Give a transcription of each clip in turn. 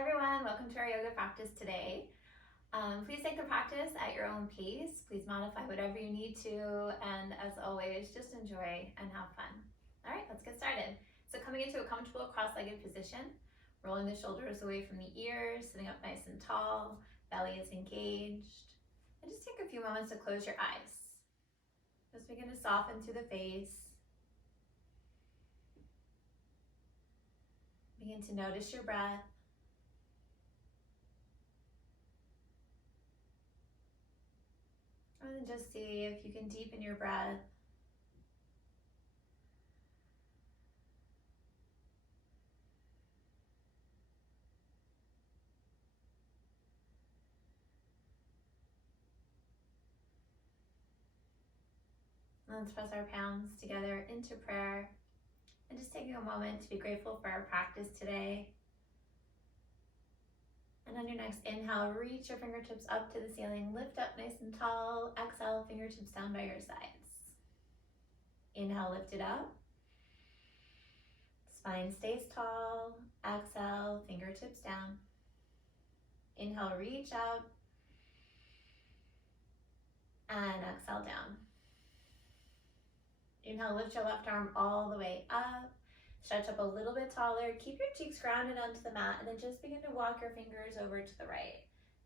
Hi everyone, welcome to our yoga practice today. Please take the practice at your own pace. Please modify whatever you need to, and as always, just enjoy and have fun. All right, let's get started. So coming into a comfortable cross-legged position, rolling the shoulders away from the ears, sitting up nice and tall, belly is engaged. And just take a few moments to close your eyes. Just begin to soften through the face. Begin to notice your breath. And then just see if you can deepen your breath. Let's press our palms together into prayer and just taking a moment to be grateful for our practice today. And on your next inhale, reach your fingertips up to the ceiling, lift up nice and tall. Exhale, fingertips down by your sides. Inhale, lift it up. Spine stays tall. Exhale, fingertips down. Inhale, reach up. And exhale, down. Inhale, lift your left arm all the way up. Stretch up a little bit taller. Keep your cheeks grounded onto the mat, and then just begin to walk your fingers over to the right.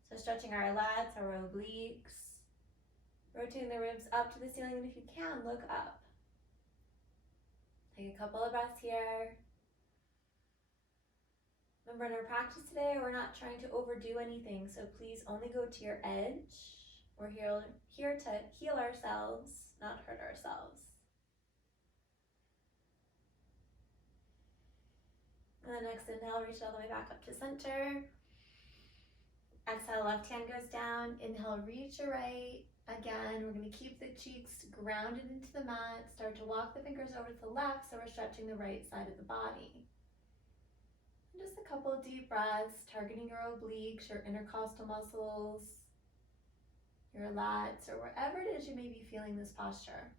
So stretching our lats, our obliques, rotating the ribs up to the ceiling, and if you can, look up. Take a couple of breaths here. Remember, in our practice today, we're not trying to overdo anything, so please only go to your edge. We're here to heal ourselves, not hurt ourselves. And then next inhale, reach all the way back up to center. Exhale, left hand goes down. Inhale, reach your right. Again, we're going to keep the cheeks grounded into the mat. Start to walk the fingers over to the left, so we're stretching the right side of the body. And just a couple of deep breaths, targeting your obliques, your intercostal muscles, your lats, or wherever it is you may be feeling this posture.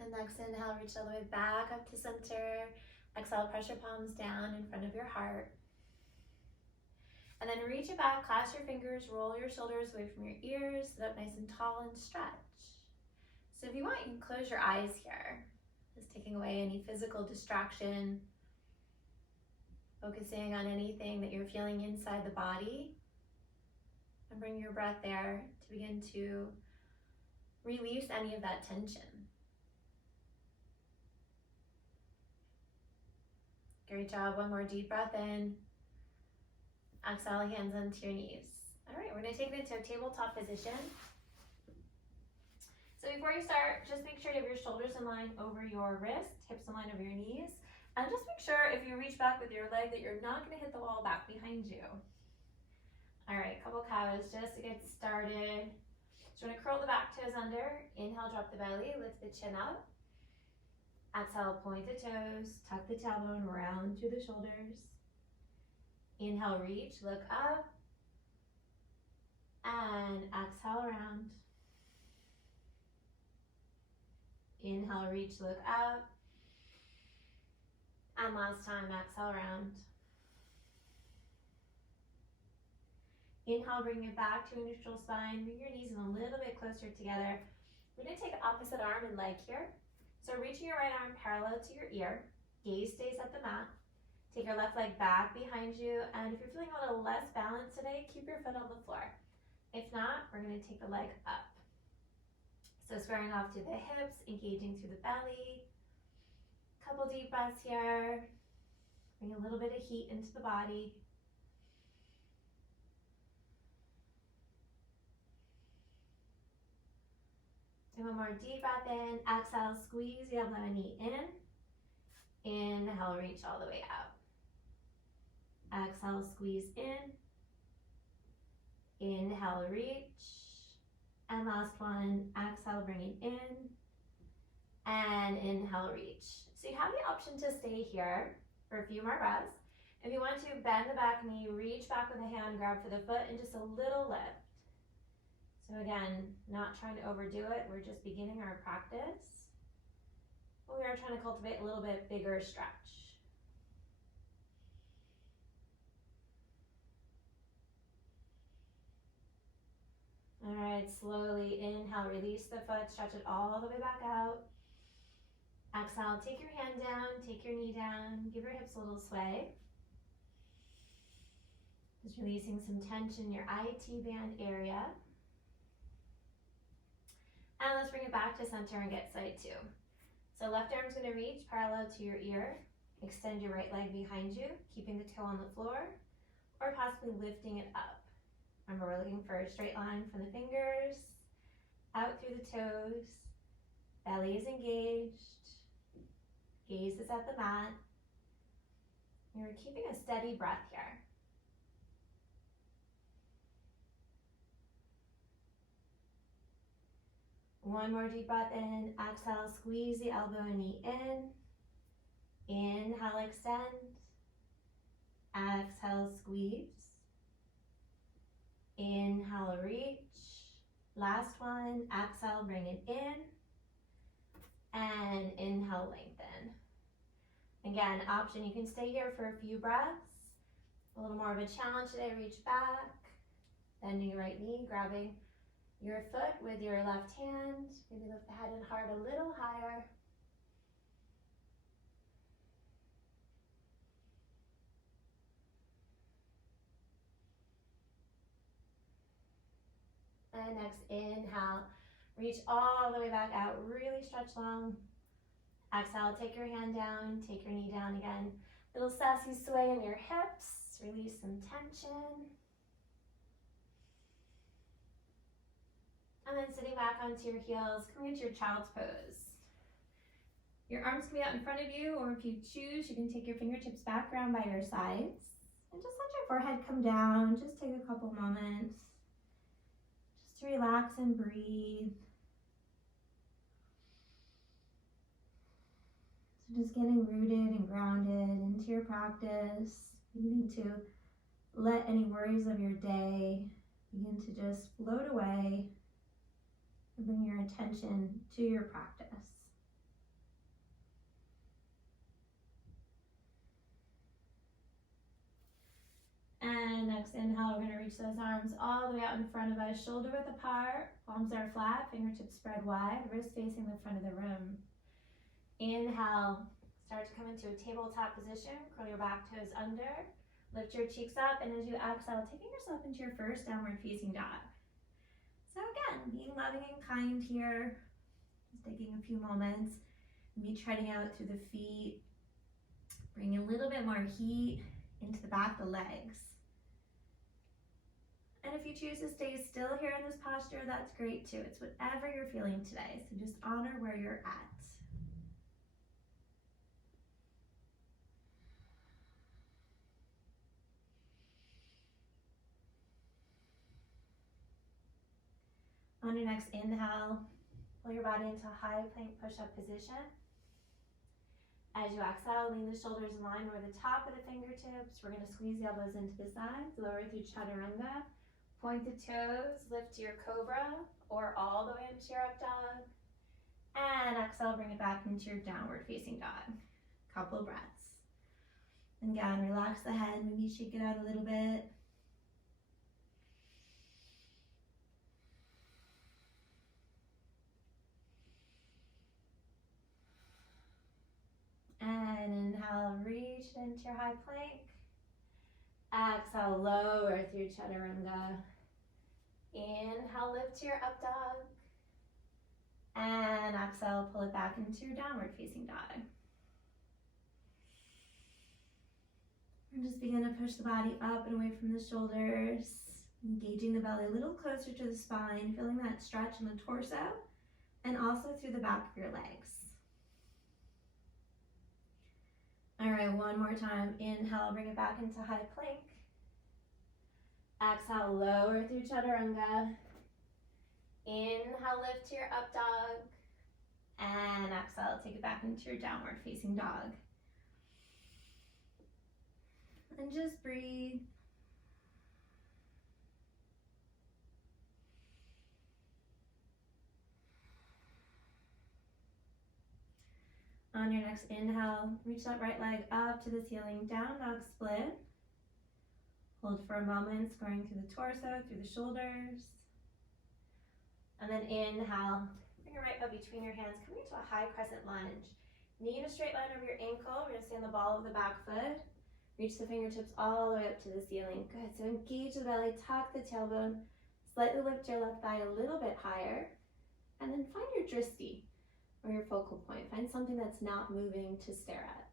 And next inhale, reach all the way back up to center. Exhale, press your palms down in front of your heart. And then reach it back, clasp your fingers, roll your shoulders away from your ears, sit up nice and tall and stretch. So if you want, you can close your eyes here. Just taking away any physical distraction, focusing on anything that you're feeling inside the body. And bring your breath there to begin to release any of that tension. Great job. One more deep breath in. Exhale, hands onto your knees. All right, we're going to take it into a tabletop position. So before you start, just make sure you have your shoulders in line over your wrists, hips in line over your knees. And just make sure if you reach back with your leg that you're not going to hit the wall back behind you. All right, couple cows just to get started. So we're going to curl the back toes under. Inhale, drop the belly, lift the chin up. Exhale, point the toes, tuck the tailbone, round through the shoulders. Inhale, reach, look up. And exhale, round. Inhale, reach, look up. And last time, exhale, round. Inhale, bring it back to a neutral spine. Bring your knees in a little bit closer together. We're going to take opposite arm and leg here. So reaching your right arm parallel to your ear. Gaze stays at the mat. Take your left leg back behind you. And if you're feeling a little less balanced today, keep your foot on the floor. If not, we're going to take the leg up. So squaring off to the hips, engaging through the belly. Couple deep breaths here. Bring a little bit of heat into the body. And one more deep breath in. Exhale, squeeze the elbow and knee in. Inhale, reach all the way out. Exhale, squeeze in. Inhale, reach. And last one, exhale, bring it in. And inhale, reach. So you have the option to stay here for a few more breaths. If you want to, bend the back knee, reach back with a hand, grab for the foot, and just a little lift. So again, not trying to overdo it. We're just beginning our practice. But we are trying to cultivate a little bit bigger stretch. All right, slowly inhale, release the foot, stretch it all the way back out. Exhale, take your hand down, take your knee down, give your hips a little sway. Just releasing some tension in your IT band area. And let's bring it back to center and get side two. So left arm's gonna reach parallel to your ear. Extend your right leg behind you, keeping the toe on the floor, or possibly lifting it up. Remember, we're looking for a straight line from the fingers, out through the toes, belly is engaged, gaze is at the mat. You're keeping a steady breath here. One more deep breath in, exhale, squeeze the elbow and knee in. Inhale, extend. Exhale, squeeze. Inhale, reach. Last one, exhale, bring it in. And inhale, lengthen. Again, option, you can stay here for a few breaths. A little more of a challenge today, reach back. Bending your right knee, grabbing your foot with your left hand. Maybe lift the head and heart a little higher. And next, inhale, reach all the way back out, really stretch long. Exhale, take your hand down, take your knee down again. Little sassy sway in your hips, release some tension. And then sitting back onto your heels, coming into your child's pose. Your arms can be out in front of you, or if you choose, you can take your fingertips back around by your sides. And just let your forehead come down. Just take a couple moments just to relax and breathe. So just getting rooted and grounded into your practice, beginning to let any worries of your day begin to just float away and bring your attention to your practice. And next inhale, we're going to reach those arms all the way out in front of us, shoulder width apart, palms are flat, fingertips spread wide, wrist facing the front of the room. Inhale, start to come into a tabletop position, curl your back toes under, lift your cheeks up, and as you exhale, taking yourself into your first downward facing dog. So again, being loving and kind here, just taking a few moments, me treading out through the feet, bring a little bit more heat into the back of the legs. And if you choose to stay still here in this posture, that's great too. It's whatever you're feeling today, so just honor where you're at. On your next inhale, pull your body into a high plank push-up position. As you exhale, lean the shoulders in line over the top of the fingertips. We're going to squeeze the elbows into the sides, lower through chaturanga. Point the toes, lift to your cobra, or all the way into your up dog. And exhale, bring it back into your downward facing dog. Couple breaths. And again, relax the head, maybe shake it out a little bit. And inhale, reach into your high plank. Exhale, lower through chaturanga. Inhale, lift to your up dog. And exhale, pull it back into your downward facing dog. And just begin to push the body up and away from the shoulders, engaging the belly a little closer to the spine, feeling that stretch in the torso, and also through the back of your legs. All right, one more time. Inhale, bring it back into high plank. Exhale, lower through chaturanga. Inhale, lift to your up dog. And exhale, take it back into your downward facing dog. And just breathe. On your next inhale, reach that right leg up to the ceiling, down dog split. Hold for a moment, squaring through the torso, through the shoulders. And then inhale, bring your right foot between your hands, coming into a high crescent lunge. Knee in a straight line over your ankle. We're gonna stay on the ball of the back foot. Reach the fingertips all the way up to the ceiling. Good, so engage the belly, tuck the tailbone, slightly lift your left thigh a little bit higher, and then find your dristi, or your focal point. Find something that's not moving to stare at.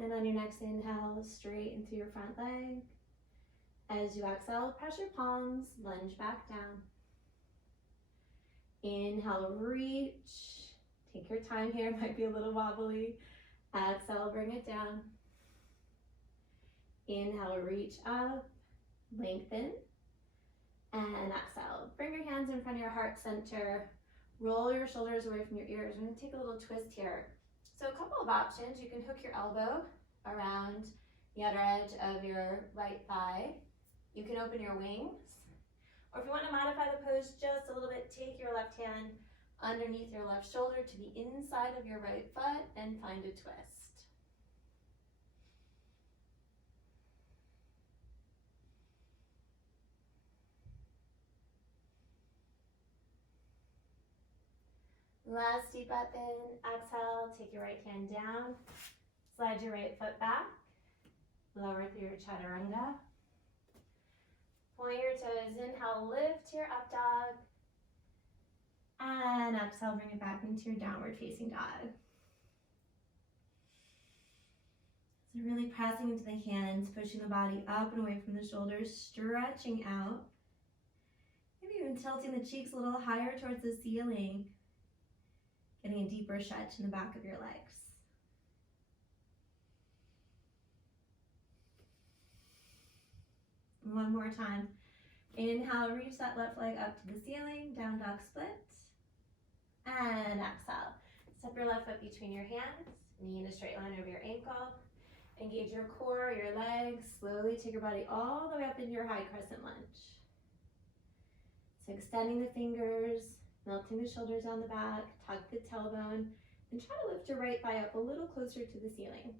And on your next inhale, straighten through your front leg. As you exhale, press your palms, lunge back down. Inhale, reach. Take your time here, it might be a little wobbly. Exhale, bring it down. Inhale, reach up, lengthen. And exhale, bring your hands in front of your heart center. Roll your shoulders away from your ears. We're gonna take a little twist here. So a couple of options. You can hook your elbow around the outer edge of your right thigh. You can open your wings. Or if you want to modify the pose just a little bit, take your left hand underneath your left shoulder to the inside of your right foot and find a twist. Last deep breath in, exhale, take your right hand down, slide your right foot back, lower through your chaturanga. Point your toes, inhale, lift to your up dog, and exhale, bring it back into your downward facing dog. So really pressing into the hands, pushing the body up and away from the shoulders, stretching out. Maybe even tilting the cheeks a little higher towards the ceiling. Getting a deeper stretch in the back of your legs. One more time. Inhale, reach that left leg up to the ceiling, down dog split. And exhale. Step your left foot between your hands, knee in a straight line over your ankle. Engage your core, your legs. Slowly take your body all the way up into your high crescent lunge. So extending the fingers, melting the shoulders down the back, tuck the tailbone, and try to lift your right thigh up a little closer to the ceiling.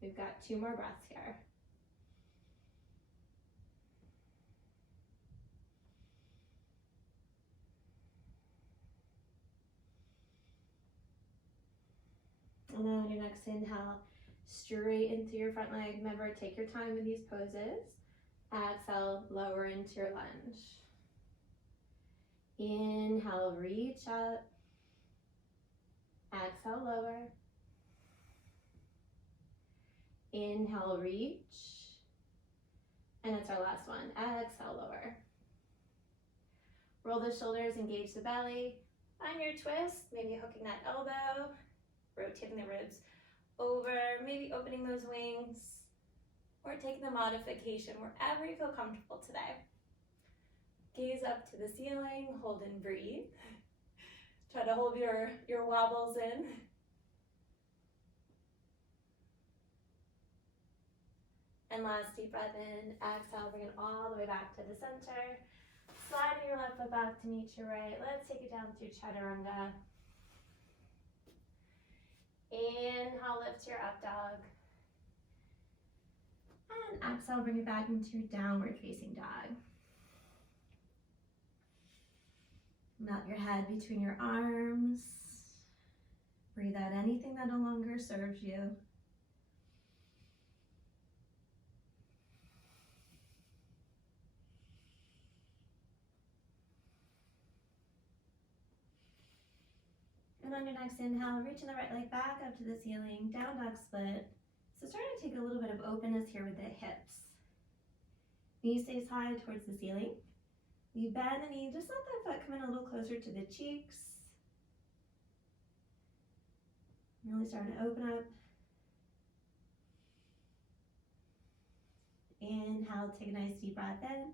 We've got 2 more breaths here. And then on your next inhale, straighten through your front leg. Remember, take your time with these poses. Exhale, lower into your lunge. Inhale, reach up. Exhale, lower. Inhale, reach. And it's our last one. Exhale, lower. Roll the shoulders, engage the belly. Find your twist, maybe hooking that elbow, rotating the ribs over, maybe opening those wings, or taking the modification wherever you feel comfortable today. Gaze up to the ceiling, hold and breathe. Try to hold your wobbles in. And last deep breath in, exhale, bring it all the way back to the center. Sliding your left foot back to meet your right. Let's take it down through chaturanga. Inhale, lift your up dog. And exhale, bring it back into your downward facing dog. Melt your head between your arms. Breathe out anything that no longer serves you. And on your next inhale, reaching the right leg back up to the ceiling, down dog split. So starting to take a little bit of openness here with the hips. Knee stays high towards the ceiling. We bend the knee, just let that foot come in a little closer to the cheeks. Really starting to open up. Inhale, take a nice deep breath in.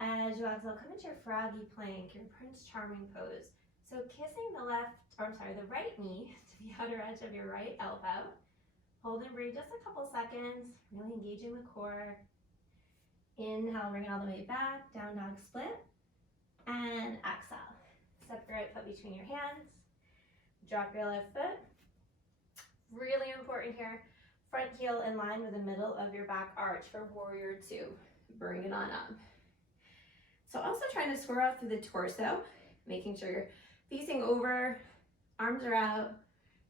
As you exhale, come into your froggy plank, your Prince Charming pose. So kissing the the right knee to the outer edge of your right elbow. Hold and breathe just a couple seconds, really engaging the core. Inhale, bring it all the way back, down dog split. And foot between your hands. Drop your left foot. Really important here, front heel in line with the middle of your back arch for warrior two. Bring it on up. So also trying to square out through the torso, making sure you're facing over, arms are out,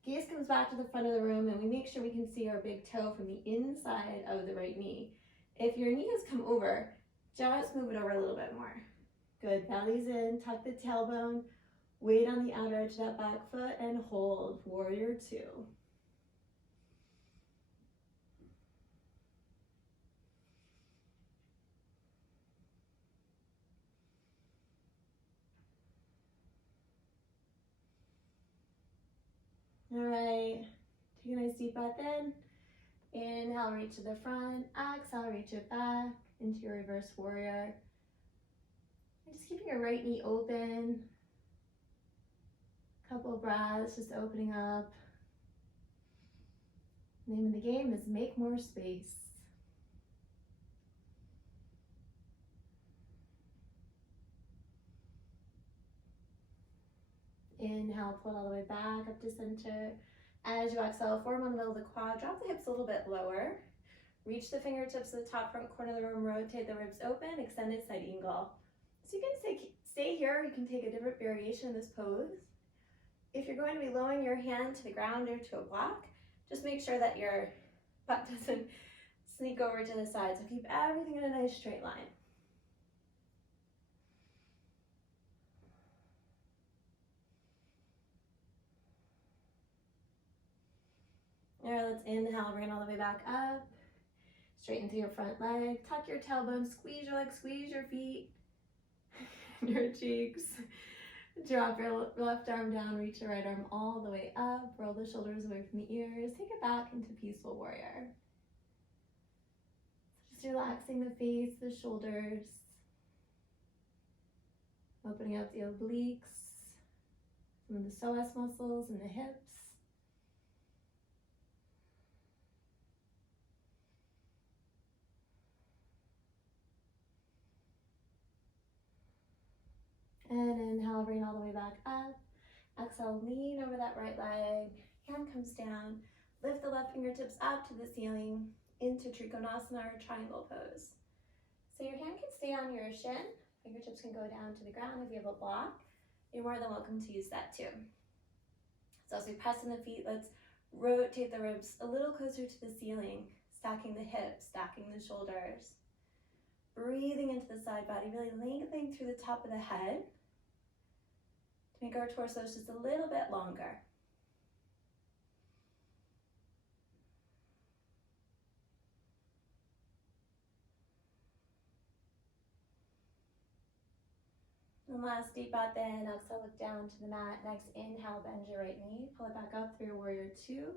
gaze comes back to the front of the room, and we make sure we can see our big toe from the inside of the right knee. If your knee has come over, just move it over a little bit more. Good, belly's in, tuck the tailbone, weight on the outer edge of that back foot, and hold, warrior two. All right, take a nice deep breath in. Inhale, reach to the front. Exhale, reach it back into your reverse warrior. And just keeping your right knee open. Couple of breaths, just opening up. Name of the game is make more space. Inhale, pull it all the way back up to center. As you exhale, form on the middle of the quad, drop the hips a little bit lower. Reach the fingertips to the top front corner of the room, rotate the ribs open, extended side angle. So you can stay here, you can take a different variation of this pose. If you're going to be lowering your hand to the ground or to a block, just make sure that your butt doesn't sneak over to the side. So keep everything in a nice straight line. All right, let's inhale, bring it all the way back up. Straighten through your front leg, tuck your tailbone, squeeze your legs, squeeze your feet, your cheeks. Drop your left arm down, reach your right arm all the way up, roll the shoulders away from the ears, take it back into peaceful warrior. Just relaxing the face, the shoulders, opening up the obliques, some of the psoas muscles in the hips. And inhale, bring it all the way back up. Exhale, lean over that right leg, hand comes down, lift the left fingertips up to the ceiling into Trikonasana or triangle pose. So your hand can stay on your shin, fingertips can go down to the ground. If you have a block, you're more than welcome to use that too. So as we press in the feet, let's rotate the ribs a little closer to the ceiling, stacking the hips, stacking the shoulders. Breathing into the side body, really lengthening through the top of the head to make our torsos just a little bit longer. And last deep breath in, exhale, look down to the mat. Next, inhale, bend your right knee, pull it back up through your warrior two.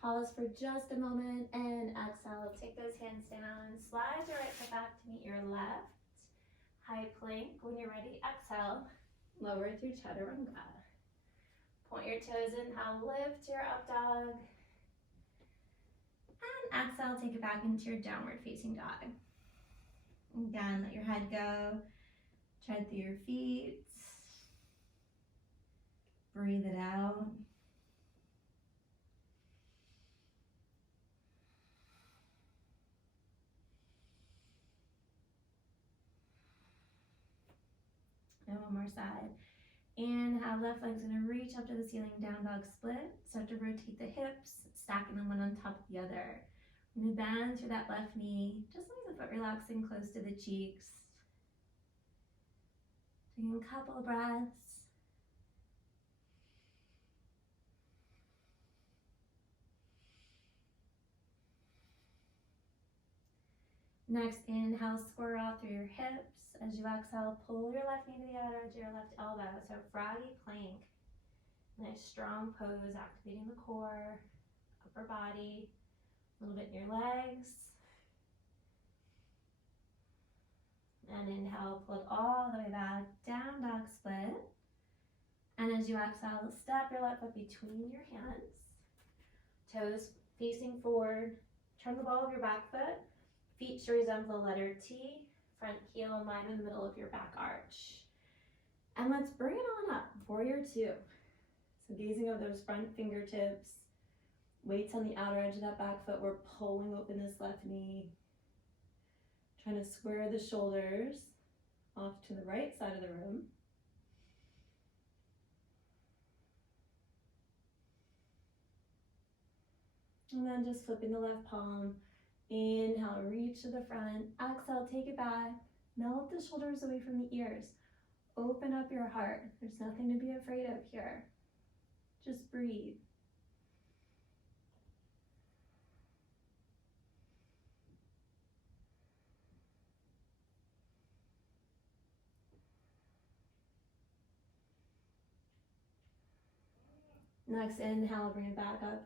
Pause for just a moment and exhale. Take those hands down, slide your right foot back to meet your left. High plank. When you're ready, exhale, lower through chaturanga. Point your toes in, now lift your up dog. And exhale, take it back into your downward facing dog. Again, let your head go. Tread through your feet. Breathe it out. And one more side. Inhale, left leg's gonna reach up to the ceiling, down dog split. Start to rotate the hips, stacking them one on top of the other. We're gonna bend through that left knee, just leave the foot relaxing close to the cheeks. Taking a couple of breaths. Next, inhale, square out through your hips. As you exhale, pull your left knee to the outer edge of your left elbow. So froggy plank. Nice strong pose, activating the core, upper body, a little bit in your legs. And inhale, pull it all the way back, down dog split. And as you exhale, step your left foot between your hands. Toes facing forward. Turn the ball of your back foot. Feet should resemble the letter T. Front heel in line in the middle of your back arch. And And let's bring it on up, warrior two. So gazing over those front fingertips, weights on the outer edge of that back foot. We're pulling open this left knee, trying to square the shoulders off to the right side of the room. And then just flipping the left palm. Inhale, reach to the front. Exhale, take it back. Melt the shoulders away from the ears. Open up your heart. There's nothing to be afraid of here. Just breathe. Next inhale, bring it back up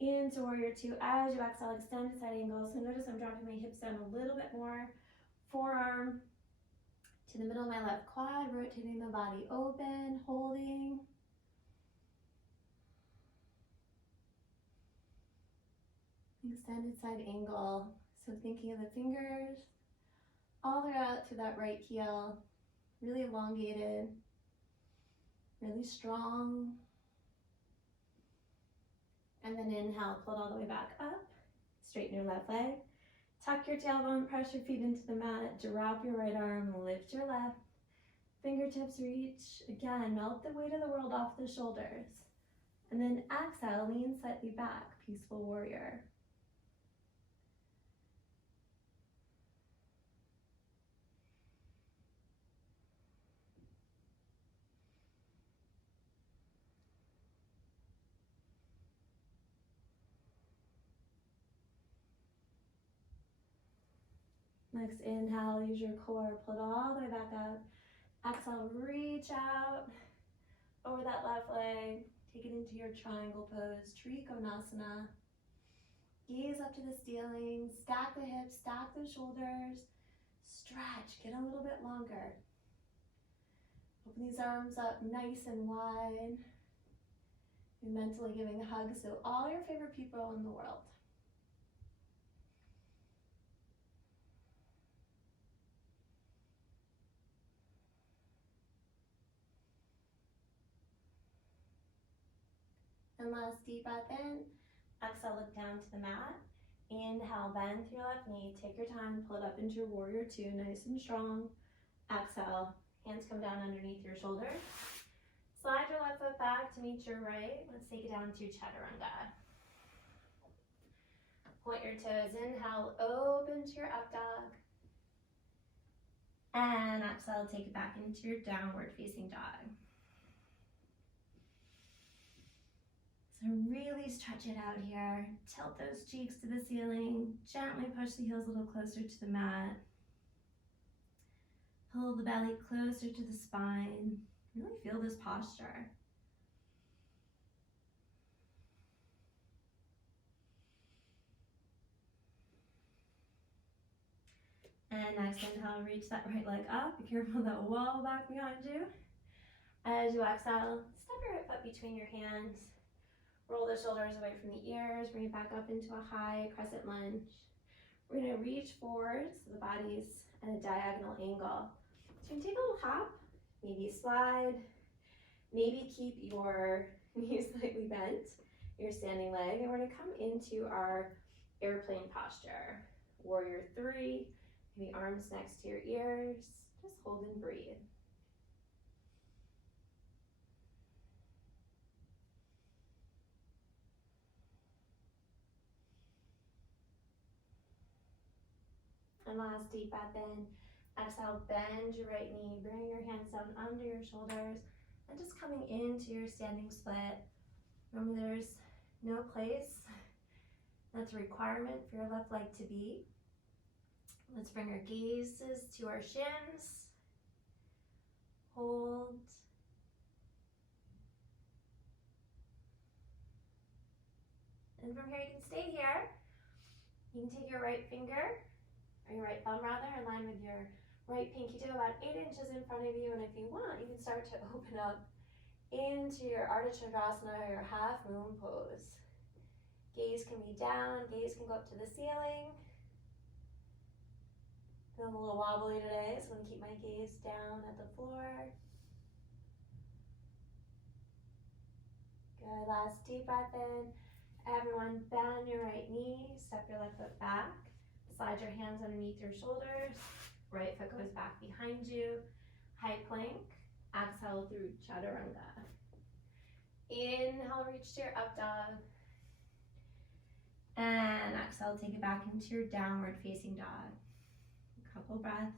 into warrior two. As you exhale, extend to side angle. So notice I'm dropping my hips down a little bit more. Forearm to the middle of my left quad, rotating the body open, holding. Extended side angle. So thinking of the fingers all the way out to that right heel, really elongated, really strong. And then inhale, pull it all the way back up. Straighten your left leg. Tuck your tailbone, press your feet into the mat. Drop your right arm, lift your left. Fingertips reach. Again, melt the weight of the world off the shoulders. And then exhale, lean slightly back, peaceful warrior. Next inhale, use your core, pull it all the way back up. Exhale, reach out over that left leg. Take it into your triangle pose, Trikonasana. Gaze up to the ceiling, stack the hips, stack the shoulders. Stretch, get a little bit longer. Open these arms up nice and wide. You're mentally giving hugs to all your favorite people in the world. And last deep breath in. Exhale, look down to the mat. Inhale, bend through your left knee. Take your time, pull it up into your warrior two, nice and strong. Exhale, hands come down underneath your shoulders. Slide your left foot back to meet your right. Let's take it down to chaturanga. Point your toes, inhale, open to your up dog. And exhale, take it back into your downward facing dog. So really stretch it out here. Tilt those cheeks to the ceiling. Gently push the heels a little closer to the mat. Pull the belly closer to the spine. Really feel this posture. And next inhale, reach that right leg up. Be careful of that wall back behind you. As you exhale, step your right foot between your hands. Roll the shoulders away from the ears. Bring it back up into a high crescent lunge. We're going to reach forward so the body's at a diagonal angle. So you can take a little hop, maybe slide, maybe keep your knees slightly bent, your standing leg, and we're going to come into our airplane posture. Warrior three, maybe arms next to your ears. Just hold and breathe. And last deep breath in. Exhale, bend your right knee, bring your hands down under your shoulders, and just coming into your standing split. Remember, there's no place that's a requirement for your left leg to be. Let's bring our gazes to our shins. Hold. And from here, you can stay here. You can take your right finger, or your right thumb rather, in line with your right pinky toe about 8 inches in front of you. And if you want, you can start to open up into your Ardha Chandrasana or your half moon pose. Gaze can be down, gaze can go up to the ceiling. Feeling a little wobbly today, so I'm going to keep my gaze down at the floor. last deep breath in. Everyone bend your right knee, step your left foot back, slide your hands underneath your shoulders, right foot goes back behind you, high plank, exhale through chaturanga. Inhale, reach to your up dog, and exhale, take it back into your downward facing dog. A couple breaths.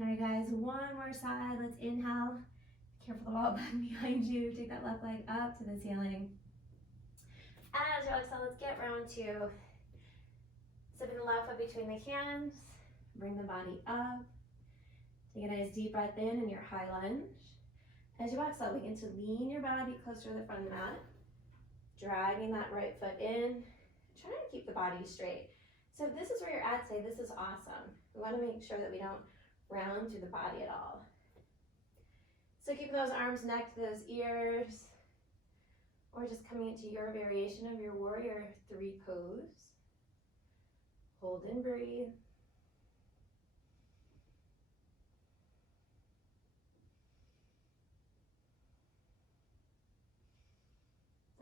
All right, guys, one more side. Let's inhale. Be careful the wall behind you. Take that left leg up to the ceiling. As you exhale, let's get round two. Sipping the left foot between the hands. Bring the body up. Take a nice deep breath in your high lunge. As you exhale, begin to lean your body closer to the front of the mat. Dragging that right foot in. Trying to keep the body straight. So if this is where you're at today, this is awesome. We want to make sure that we don't round through the body at all. So keep those arms next to those ears, or just coming into your variation of your warrior three pose. Hold and breathe.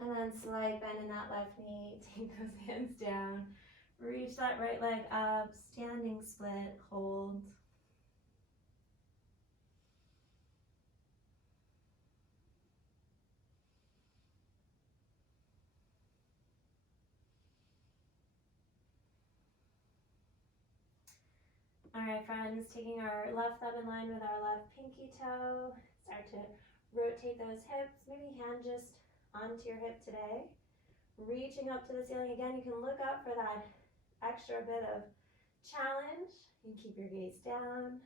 And then slight bend in that left knee, take those hands down, reach that right leg up, standing split, hold. All right, friends, taking our left thumb in line with our left pinky toe, start to rotate those hips, maybe hand just onto your hip today. Reaching up to the ceiling again, you can look up for that extra bit of challenge. You can keep your gaze down.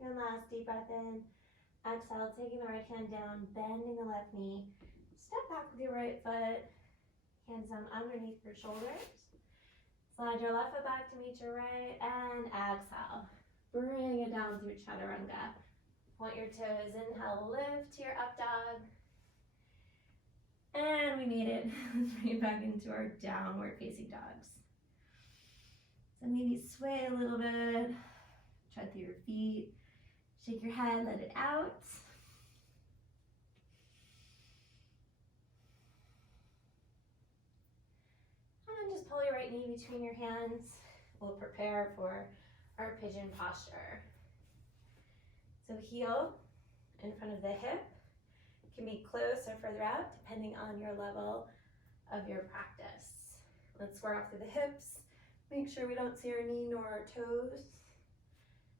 And last deep breath in. Exhale, taking the right hand down, bending the left knee. Step back with your right foot, hands down underneath your shoulders. Slide your left foot back to meet your right, and exhale. Bring it down through chaturanga. Point your toes, inhale, lift to your up dog. And we made it. Let's bring it back into our downward facing dogs. So maybe sway a little bit, tread through your feet. Shake your head, let it out. And then just pull your right knee between your hands. We'll prepare for our pigeon posture. So heel in front of the hip. It can be close or further out depending on your level of your practice. Let's square off through the hips. Make sure we don't see our knee nor our toes.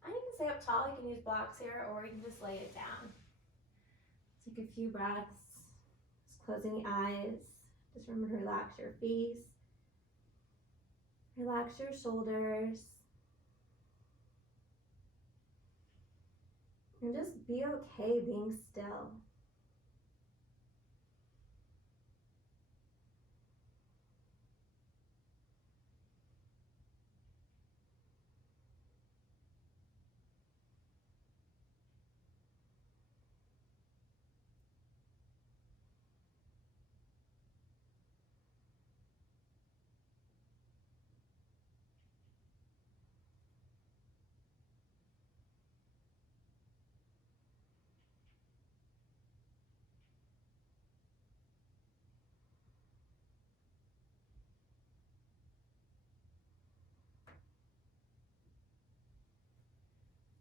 And you can stay up tall, you can use blocks here, or you can just lay it down. Take a few breaths, just closing the eyes. Just remember to relax your face, relax your shoulders, and just be okay being still.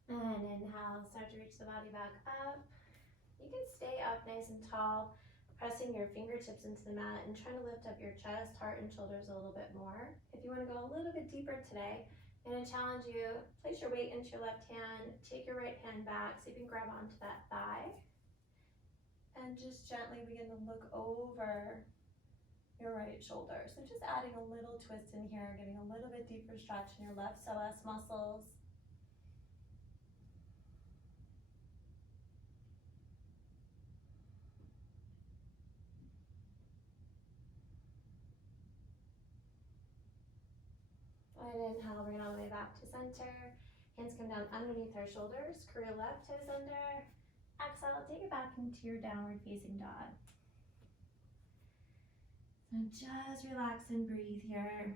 And inhale, start to reach the body back up. You can stay up nice and tall, pressing your fingertips into the mat and trying to lift up your chest, heart, and shoulders a little bit more. If you want to go a little bit deeper today, I'm going to challenge you, place your weight into your left hand, take your right hand back so you can grab onto that thigh, and just gently begin to look over your right shoulder. So just adding a little twist in here, getting a little bit deeper stretch in your left psoas muscles. And inhale, bring it all the way back to center. Hands come down underneath our shoulders, curl your left toes under. Exhale, take it back into your downward facing dog. So just relax and breathe here.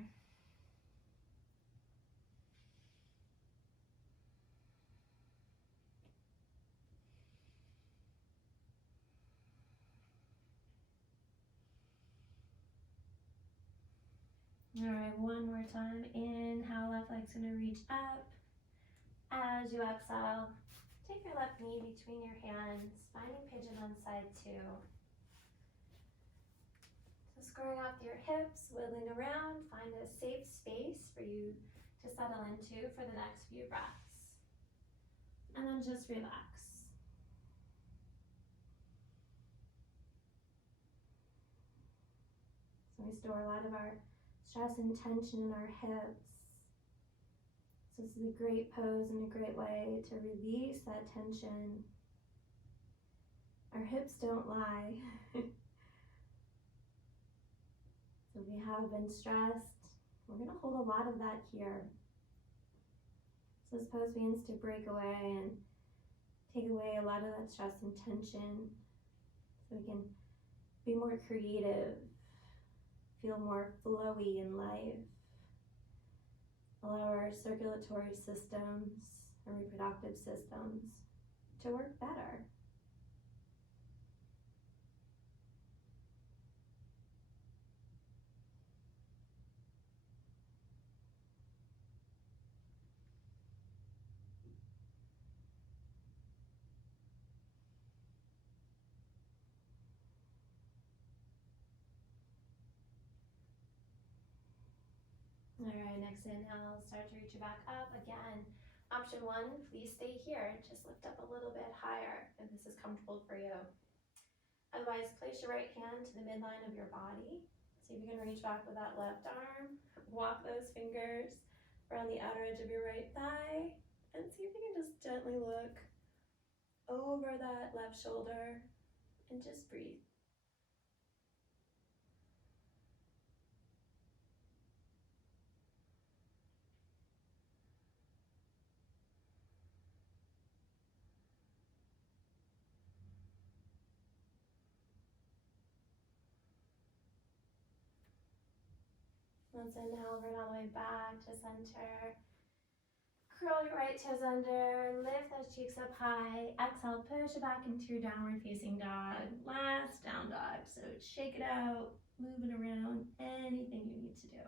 All right, one more time. Inhale, left leg's gonna reach up. As you exhale, take your left knee between your hands, finding pigeon on side two. So squaring off your hips, wiggling around, find a safe space for you to settle into for the next few breaths. And then just relax. So we store a lot of our stress and tension in our hips. So this is a great pose and a great way to release that tension. Our hips don't lie. So if we have been stressed, we're going to hold a lot of that here. So this pose begins to break away and take away a lot of that stress and tension so we can be more creative, feel more flowy in life, allow our circulatory systems and reproductive systems to work better. All right, next inhale, start to reach your back up. Again, option one, please stay here. Just lift up a little bit higher if this is comfortable for you. Otherwise, place your right hand to the midline of your body. See if you can reach back with that left arm. Walk those fingers around the outer edge of your right thigh. And see if you can just gently look over that left shoulder and just breathe. Let's inhale, bring all the way back to center. Curl your right toes under, lift those cheeks up high. Exhale, push it back into your downward facing dog. Last down dog. So shake it out, move it around, anything you need to do.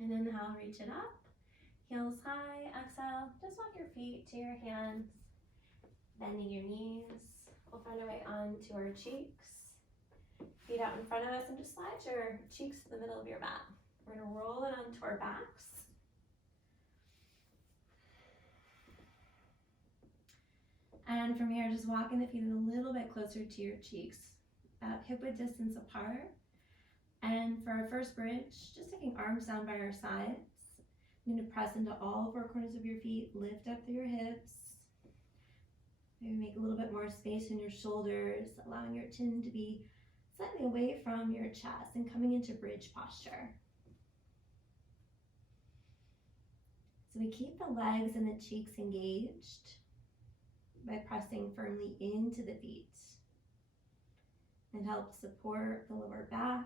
And inhale, reach it up. Heels high. Exhale, just walk your feet to your hands, bending your knees. We'll find our way onto our cheeks. Feet out in front of us and just slide your cheeks to the middle of your mat. We're gonna roll it onto our backs. And from here, just walking the feet a little bit closer to your cheeks, about hip-width distance apart. And for our first bridge, just taking arms down by our sides. You're gonna press into all four corners of your feet, lift up through your hips. Maybe make a little bit more space in your shoulders, allowing your chin to be slightly away from your chest and coming into bridge posture. So we keep the legs and the cheeks engaged by pressing firmly into the feet and help support the lower back.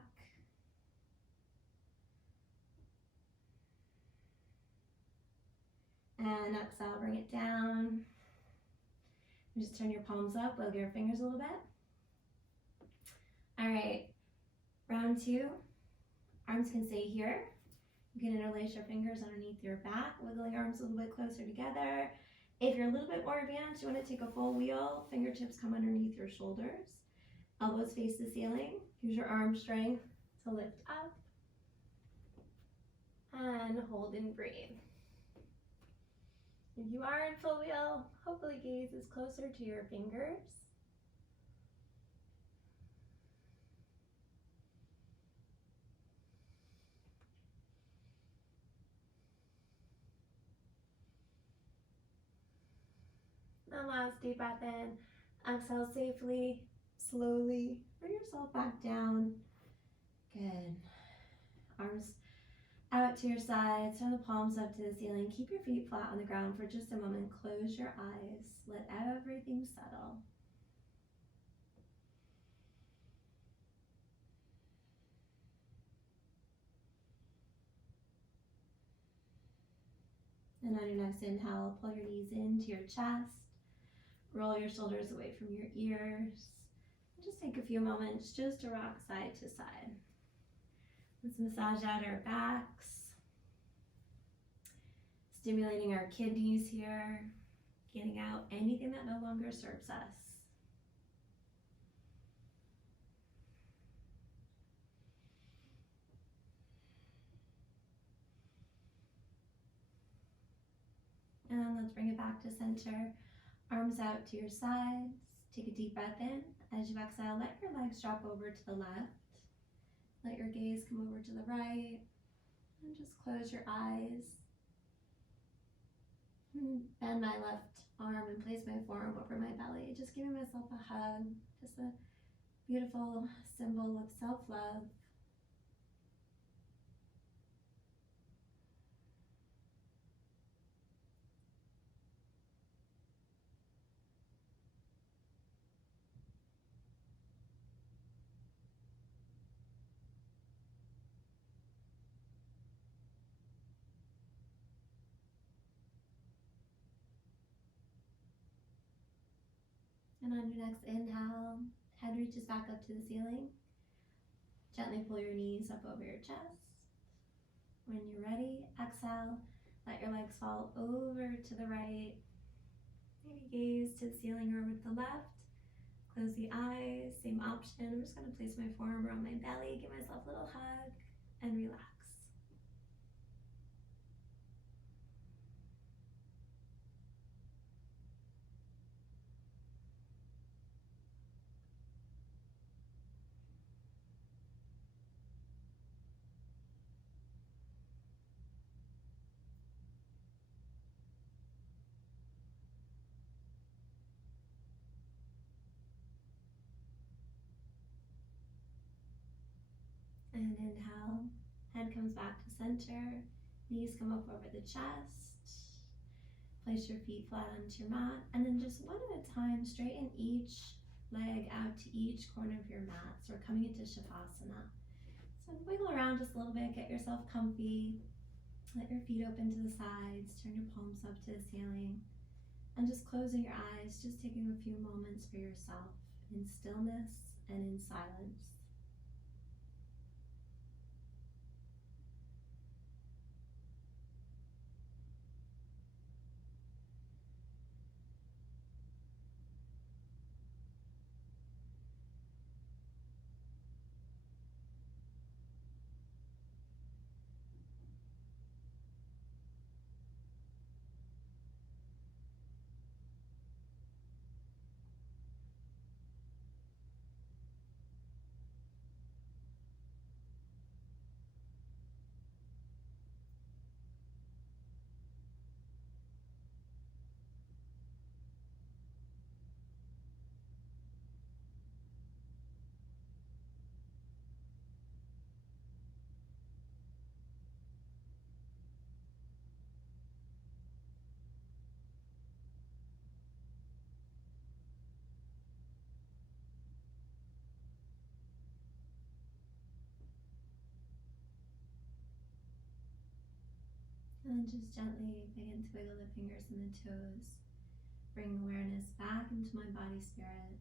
And exhale, bring it down. And just turn your palms up, wiggle your fingers a little bit. All right, round two. Arms can stay here. You can interlace your fingers underneath your back, wiggling arms a little bit closer together. If you're a little bit more advanced, you want to take a full wheel, fingertips come underneath your shoulders, elbows face the ceiling. Use your arm strength to lift up and hold and breathe. If you are in full wheel, hopefully gaze is closer to your fingers. And last deep breath in, exhale safely, slowly, bring yourself back down. Good. arms out to your sides, turn the palms up to the ceiling. Keep your feet flat on the ground for just a moment. Close your eyes. Let everything settle. And on your next inhale, pull your knees into your chest. Roll your shoulders away from your ears. Just take a few moments just to rock side to side. Let's massage out our backs. Stimulating our kidneys here. Getting out anything that no longer serves us. And then let's bring it back to center. Arms out to your sides. Take a deep breath in. As you exhale, let your legs drop over to the left. Let your gaze come over to the right. And just close your eyes. Bend my left arm and place my forearm over my belly. Just giving myself a hug. Just a beautiful symbol of self-love. And on your next inhale, head reaches back up to the ceiling. Gently pull your knees up over your chest. When you're ready, exhale, let your legs fall over to the right. Maybe gaze to the ceiling or over to the left. Close the eyes, same option. I'm just gonna place my forearm around my belly, give myself a little hug, and relax. And inhale, head comes back to center, knees come up over the chest. Place your feet flat onto your mat, and then just one at a time, straighten each leg out to each corner of your mat. So we're coming into shavasana. So wiggle around just a little bit, get yourself comfy. Let your feet open to the sides, turn your palms up to the ceiling, and just closing your eyes, just taking a few moments for yourself in stillness and in silence. And then just gently begin to wiggle the fingers and the toes. Bring awareness back into my body spirit.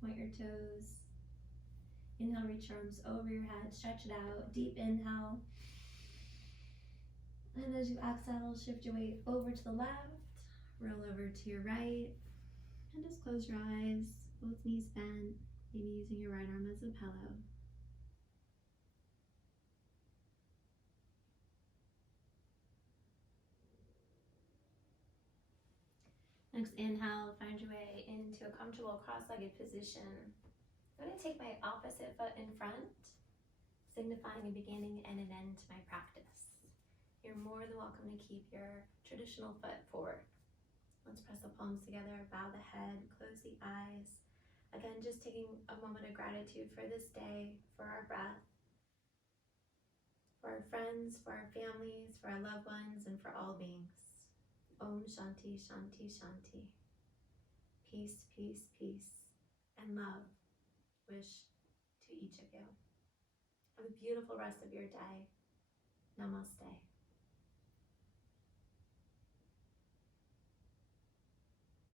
Point your toes. Inhale, reach your arms over your head, stretch it out. Deep inhale. And as you exhale, shift your weight over to the left, roll over to your right, and just close your eyes, both knees bent, maybe using your right arm as a pillow. Next inhale, find your way into a comfortable cross-legged position. I'm going to take my opposite foot in front, signifying a beginning and an end to my practice. You're more than welcome to keep your traditional foot forward. Let's press the palms together, bow the head, close the eyes. Again, just taking a moment of gratitude for this day, for our breath, for our friends, for our families, for our loved ones, and for all beings. Om Shanti, Shanti, Shanti. Peace, peace, peace, and love wish to each of you. Have a beautiful rest of your day. Namaste.